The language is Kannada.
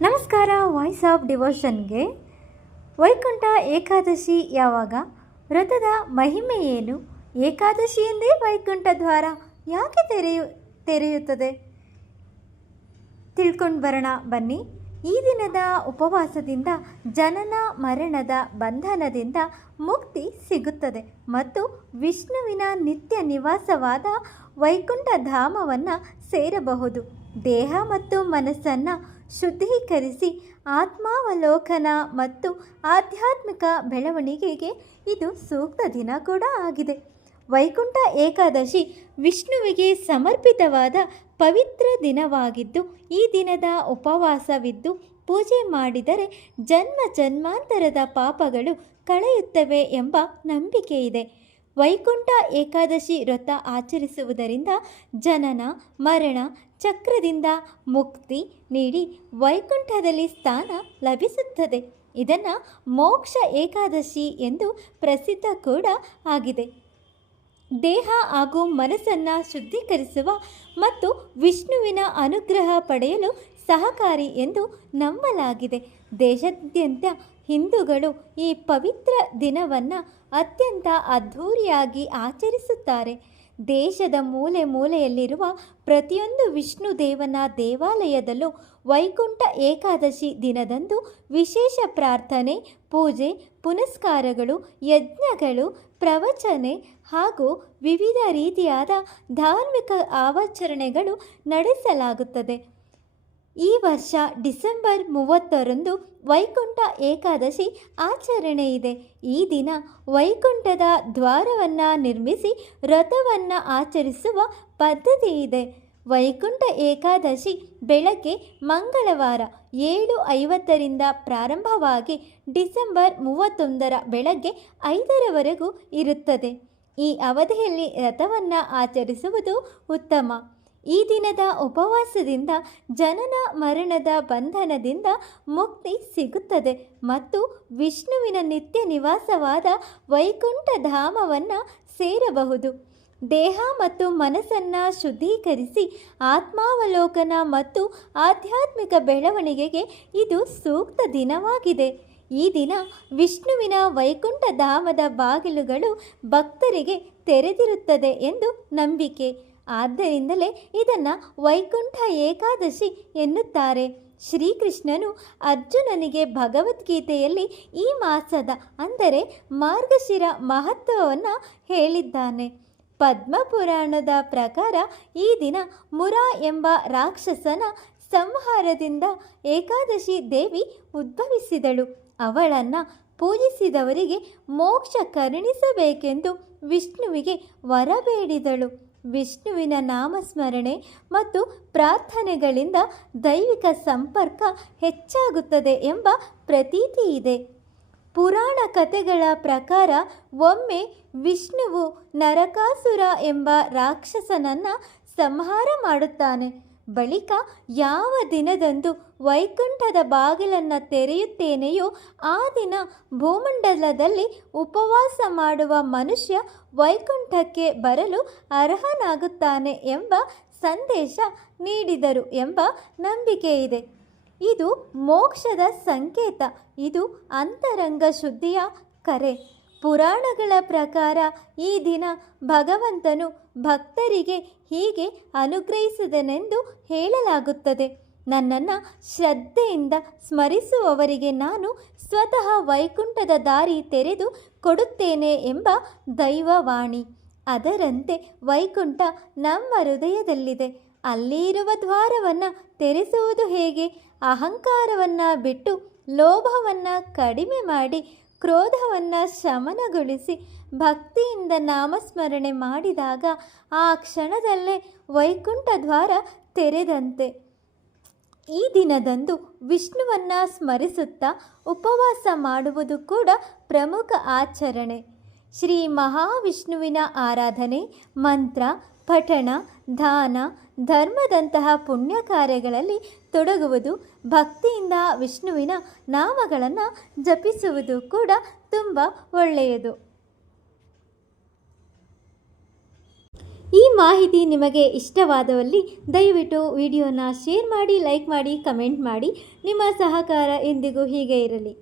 ನಮಸ್ಕಾರ ವಾಯ್ಸ್ ಆಫ್ ಡಿವೋಷನ್ಗೆ ವೈಕುಂಠ ಏಕಾದಶಿ ಯಾವಾಗ? ವ್ರತದ ಮಹಿಮೆ ಏನು? ಏಕಾದಶಿಯಿಂದೇ ವೈಕುಂಠ ದ್ವಾರ ಯಾಕೆ ತೆರೆಯು, ತೆರೆಯುತ್ತದೆ? ತಿಳ್ಕೊಂಡು ಬರೋಣ, ಬನ್ನಿ. ಈ ದಿನದ ಉಪವಾಸದಿಂದ ಜನನ ಮರಣದ ಬಂಧನದಿಂದ ಮುಕ್ತಿ ಸಿಗುತ್ತದೆ ಮತ್ತು ವಿಷ್ಣುವಿನ ನಿತ್ಯ ನಿವಾಸವಾದ ವೈಕುಂಠ ಧಾಮವನ್ನು ಸೇರಬಹುದು. ದೇಹ ಮತ್ತು ಮನಸ್ಸನ್ನು ಶುದ್ಧೀಕರಿಸಿ ಆತ್ಮಾವಲೋಕನ ಮತ್ತು ಆಧ್ಯಾತ್ಮಿಕ ಬೆಳವಣಿಗೆಗೆ ಇದು ಸೂಕ್ತ ದಿನ ಕೂಡ ಆಗಿದೆ. ವೈಕುಂಠ ಏಕಾದಶಿ ವಿಷ್ಣುವಿಗೆ ಸಮರ್ಪಿತವಾದ ಪವಿತ್ರ ದಿನವಾಗಿದ್ದು, ಈ ದಿನದ ಉಪವಾಸವಿದ್ದು, ಪೂಜೆ ಮಾಡಿದರೆ ಜನ್ಮ ಜನ್ಮಾಂತರದ ಪಾಪಗಳು ಕಳೆಯುತ್ತವೆ ಎಂಬ ನಂಬಿಕೆ ಇದೆ ವೈಕುಂಠ ಏಕಾದಶಿ ವ್ರತ ಆಚರಿಸುವುದರಿಂದ ಜನನ, ಮರಣ, ಚಕ್ರದಿಂದ ಮುಕ್ತಿ ನೀಡಿ ವೈಕುಂಠದಲ್ಲಿ ಸ್ಥಾನ ಲಭಿಸುತ್ತದೆ. ಇದನ್ನು ಮೋಕ್ಷ ಏಕಾದಶಿ ಎಂದು ಪ್ರಸಿದ್ಧ ಕೂಡ ಆಗಿದೆ. ದೇಹ ಹಾಗೂ ಮನಸ್ಸನ್ನು ಶುದ್ಧೀಕರಿಸುವ ಮತ್ತು ವಿಷ್ಣುವಿನ ಅನುಗ್ರಹ ಪಡೆಯಲು ಸಹಕಾರಿ ಎಂದು ನಂಬಲಾಗಿದೆ. ದೇಶಾದ್ಯಂತ ಹಿಂದೂಗಳು ಈ ಪವಿತ್ರ ದಿನವನ್ನು ಅತ್ಯಂತ ಅದ್ಧೂರಿಯಾಗಿ ಆಚರಿಸುತ್ತಾರೆ. ದೇಶದ ಮೂಲೆ ಮೂಲೆಯಲ್ಲಿರುವ ಪ್ರತಿಯೊಂದು ವಿಷ್ಣು ದೇವನ ದೇವಾಲಯದಲ್ಲೂ ವೈಕುಂಠ ಏಕಾದಶಿ ದಿನದಂದು ವಿಶೇಷ ಪ್ರಾರ್ಥನೆ, ಪೂಜೆ, ಪುನಸ್ಕಾರಗಳು, ಯಜ್ಞಗಳು, ಪ್ರವಚನೆ ಹಾಗೂ ವಿವಿಧ ರೀತಿಯಾದ ಧಾರ್ಮಿಕ ಆಚರಣೆಗಳು ನಡೆಸಲಾಗುತ್ತದೆ. ಈ ವರ್ಷ ಡಿಸೆಂಬರ್ ಮೂವತ್ತರಂದು ವೈಕುಂಠ ಏಕಾದಶಿ ಆಚರಣೆ ಇದೆ. ಈ ದಿನ ವೈಕುಂಠದ ದ್ವಾರವನ್ನು ನಿರ್ಮಿಸಿ ರಥವನ್ನು ಆಚರಿಸುವ ಪದ್ಧತಿ ಇದೆ. ವೈಕುಂಠ ಏಕಾದಶಿ ಬೆಳಗ್ಗೆ ಮಂಗಳವಾರ ಏಳು ಐವತ್ತರಿಂದ ಪ್ರಾರಂಭವಾಗಿ ಡಿಸೆಂಬರ್ ಮೂವತ್ತೊಂದರ ಬೆಳಗ್ಗೆ ಐದರವರೆಗೂ ಇರುತ್ತದೆ. ಈ ಅವಧಿಯಲ್ಲಿ ರಥವನ್ನು ಆಚರಿಸುವುದು ಉತ್ತಮ. ಈ ದಿನದ ಉಪವಾಸದಿಂದ ಜನನ ಮರಣದ ಬಂಧನದಿಂದ ಮುಕ್ತಿ ಸಿಗುತ್ತದೆ ಮತ್ತು ವಿಷ್ಣುವಿನ ನಿತ್ಯ ನಿವಾಸವಾದ ವೈಕುಂಠ ಧಾಮವನ್ನು ಸೇರಬಹುದು. ದೇಹ ಮತ್ತು ಮನಸ್ಸನ್ನು ಶುದ್ಧೀಕರಿಸಿ ಆತ್ಮಾವಲೋಕನ ಮತ್ತು ಆಧ್ಯಾತ್ಮಿಕ ಬೆಳವಣಿಗೆಗೆ ಇದು ಸೂಕ್ತ ದಿನವಾಗಿದೆ. ಈ ದಿನ ವಿಷ್ಣುವಿನ ವೈಕುಂಠ ಧಾಮದ ಬಾಗಿಲುಗಳು ಭಕ್ತರಿಗೆ ತೆರೆದಿರುತ್ತದೆ ಎಂದು ನಂಬಿಕೆ. ಆದ್ದರಿಂದಲೇ ಇದನ್ನು ವೈಕುಂಠ ಏಕಾದಶಿ ಎನ್ನುತ್ತಾರೆ. ಶ್ರೀಕೃಷ್ಣನು ಅರ್ಜುನನಿಗೆ ಭಗವದ್ಗೀತೆಯಲ್ಲಿ ಈ ಮಾಸದ, ಅಂದರೆ ಮಾರ್ಗಶಿರ ಮಹತ್ವವನ್ನು ಹೇಳಿದ್ದಾನೆ. ಪದ್ಮಪುರಾಣದ ಪ್ರಕಾರ ಈ ದಿನ ಮುರಾ ಎಂಬ ರಾಕ್ಷಸನ ಸಂಹಾರದಿಂದ ಏಕಾದಶಿ ದೇವಿ ಉದ್ಭವಿಸಿದಳು. ಅವಳನ್ನು ಪೂಜಿಸಿದವರಿಗೆ ಮೋಕ್ಷ ಕರುಣಿಸಬೇಕೆಂದು ವಿಷ್ಣುವಿಗೆ ವರ ಬೇಡಿದಳು ವಿಷ್ಣುವಿನ ನಾಮಸ್ಮರಣೆ ಮತ್ತು ಪ್ರಾರ್ಥನೆಗಳಿಂದ ದೈವಿಕ ಸಂಪರ್ಕ ಹೆಚ್ಚಾಗುತ್ತದೆ ಎಂಬ ಪ್ರತೀತಿ ಇದೆ. ಪುರಾಣ ಕಥೆಗಳ ಪ್ರಕಾರ ಒಮ್ಮೆ ವಿಷ್ಣುವು ನರಕಾಸುರ ಎಂಬ ರಾಕ್ಷಸನನ್ನು ಸಂಹಾರ ಮಾಡುತ್ತಾನೆ. ಬಳಿಕ ಯಾವ ದಿನದಂದು ವೈಕುಂಠದ ಬಾಗಿಲನ್ನು ತೆರೆಯುತ್ತೇನೆಯೋ ಆ ದಿನ ಭೂಮಂಡಲದಲ್ಲಿ ಉಪವಾಸ ಮಾಡುವ ಮನುಷ್ಯ ವೈಕುಂಠಕ್ಕೆ ಬರಲು ಅರ್ಹನಾಗುತ್ತಾನೆ ಎಂಬ ಸಂದೇಶ ನೀಡಿದರು ಎಂಬ ನಂಬಿಕೆ ಇದೆ. ಇದು ಮೋಕ್ಷದ ಸಂಕೇತ. ಇದು ಅಂತರಂಗ ಶುದ್ಧಿಯ ಕರೆ. ಪುರಾಣಗಳ ಪ್ರಕಾರ ಈ ದಿನ ಭಗವಂತನು ಭಕ್ತರಿಗೆ ಹೀಗೆ ಅನುಗ್ರಹಿಸಿದನೆಂದು ಹೇಳಲಾಗುತ್ತದೆ. ನನ್ನನ್ನು ಶ್ರದ್ಧೆಯಿಂದ ಸ್ಮರಿಸುವವರಿಗೆ ನಾನು ಸ್ವತಃ ವೈಕುಂಠದ ದಾರಿ ತೆರೆದು ಕೊಡುತ್ತೇನೆ ಎಂಬ ದೈವವಾಣಿ. ಅದರಂತೆ ವೈಕುಂಠ ನಮ್ಮ ಹೃದಯದಲ್ಲಿದೆ. ಅಲ್ಲಿ ಇರುವ ದ್ವಾರವನ್ನು ತೆರೆಸುವುದು ಹೇಗೆ? ಅಹಂಕಾರವನ್ನು ಬಿಟ್ಟು ಲೋಭವನ್ನು ಕಡಿಮೆ ಮಾಡಿ ಕ್ರೋಧವನ್ನು ಶಮನಗೊಳಿಸಿ ಭಕ್ತಿಯಿಂದ ನಾಮಸ್ಮರಣೆ ಮಾಡಿದಾಗ ಆ ಕ್ಷಣದಲ್ಲೇ ವೈಕುಂಠ ದ್ವಾರ ತೆರೆದಂತೆ. ಈ ದಿನದಂದು ವಿಷ್ಣುವನ್ನು ಸ್ಮರಿಸುತ್ತಾ ಉಪವಾಸ ಮಾಡುವುದು ಕೂಡ ಪ್ರಮುಖ ಆಚರಣೆ. ಶ್ರೀ ಮಹಾವಿಷ್ಣುವಿನ ಆರಾಧನೆ, ಮಂತ್ರ, ಪಠಣ, ದಾನ, ಧರ್ಮದಂತಹ ಪುಣ್ಯ ಕಾರ್ಯಗಳಲ್ಲಿ ತೊಡಗುವುದು ಭಕ್ತಿಯಿಂದ ವಿಷ್ಣುವಿನ ನಾಮಗಳನ್ನು ಜಪಿಸುವುದು ಕೂಡ ತುಂಬ ಒಳ್ಳೆಯದು. ಈ ಮಾಹಿತಿ ನಿಮಗೆ ಇಷ್ಟವಾದವಲ್ಲಿ ದಯವಿಟ್ಟು ವಿಡಿಯೋನ ಶೇರ್ ಮಾಡಿ, ಲೈಕ್ ಮಾಡಿ, ಕಮೆಂಟ್ ಮಾಡಿ. ನಿಮ್ಮ ಸಹಕಾರ ಎಂದಿಗೂ ಹೀಗೆ ಇರಲಿ.